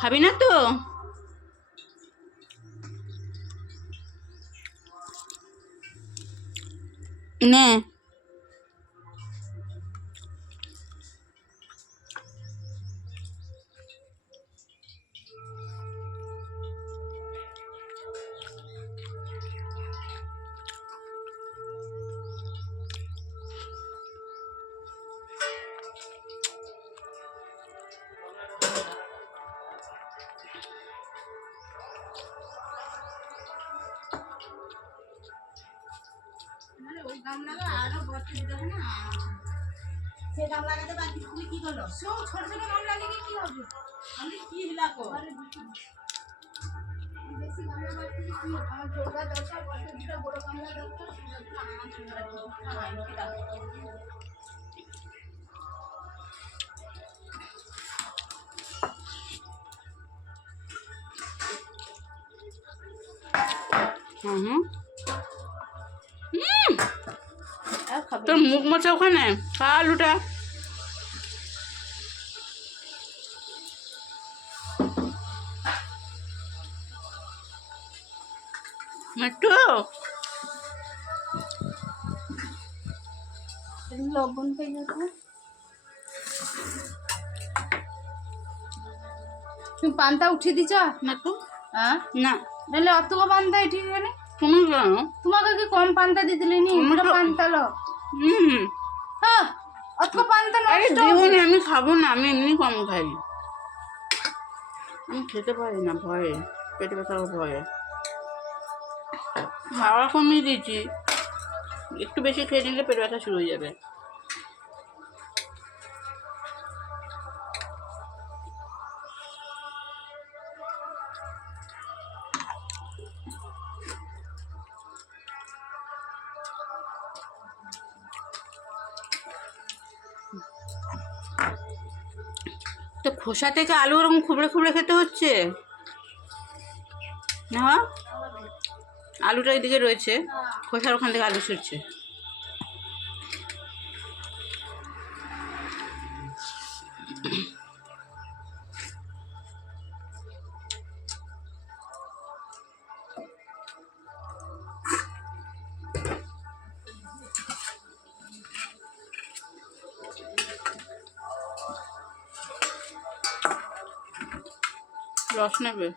খাবি না তো? নে। তোর মুখ মোছা ওখানে, খা আলুটা। একটু লবণ পেয়ে যাবে। তুমি পান্তা উঠিয়ে দিছ না তো? হ্যাঁ না, নাহলে অতগো পান্তা উঠিয়ে গেলে তুমি জানো তোমাকে কি কম পান্তা দিতে নি? পুরো পান্তা লো। হ্যাঁ, অতগো পান্তা নষ্ট জীবনে আমি খাবো না, আমি এমনি কম খাই। আমি খেতে পারি না ভয়ে, পেটে ব্যথার ভয়ে। খাওয়া কমিয়ে দিয়েছি, একটু বেশি খেয়ে নিলে পেট ব্যথা শুরু হয়ে যাবে। তো খোসা থেকে আলু ওরকম খুবড়ে খুবড়ে খেতে হচ্ছে না? আলুটা এদিকে রয়েছে, খোসার ওখান থেকে আলু ছুটছে। রস নেবে?